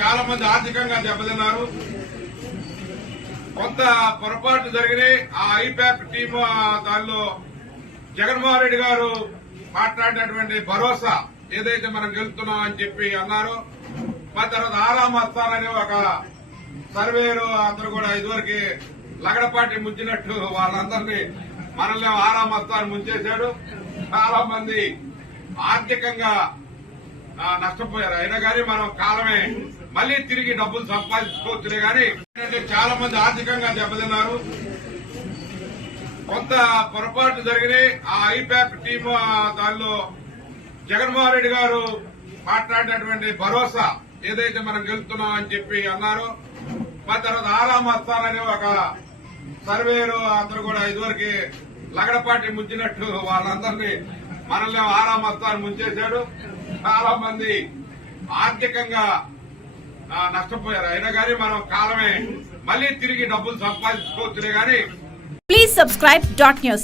చాలా మంది ఆర్థికంగా దెబ్బతిన్నారు. కొంత పొరపాటు జరిగినాయి. ఆ ఐపాక్ టీమ్ దానిలో జగన్మోహన్ రెడ్డి గారు మాట్లాడినటువంటి భరోసా ఏదైతే మనం గెలుస్తున్నాం అని చెప్పి అన్నారో, మా తర్వాత ఆరాం వస్తానని ఒక సర్వేరు అందరూ కూడా ఇదివరకు లగడపాటి ముంచినట్టు వాళ్ళందరినీ మనల్ని ఆరాం వస్తాను ముంచేశాడు. చాలా మంది ఆర్థికంగా నష్టపోయారు. అయినా కానీ మనం కాలమే మళ్లీ తిరిగి డబ్బులు సంపాదించుకోవచ్చులే గాని చాలా మంది ఆర్థికంగా దెబ్బతిన్నారు. కొంత పొరపాటు జరిగినాయి. ఆ ఐపాక్ టీమ్ దానిలో జగన్మోహన్ రెడ్డి గారు మాట్లాడినటువంటి భరోసా ఏదైతే మనం గెలుస్తున్నాం అని చెప్పి అన్నారో, మా తర్వాత ఆరాం వస్తానని ఒక సర్వేరు అందరూ కూడా ఇదివరకు లగడపాటి ముంచినట్టు వాళ్ళందరినీ మనల్ని ఆరాం వస్తాను ముంచేశాడు. చాలా మంది ఆర్థికంగా నష్టపోయారు. అయినా కానీ మనం కాలమే మళ్లీ తిరిగి డబ్బులు సంపాదించుకోవచ్చులే గాని. Please subscribe .news.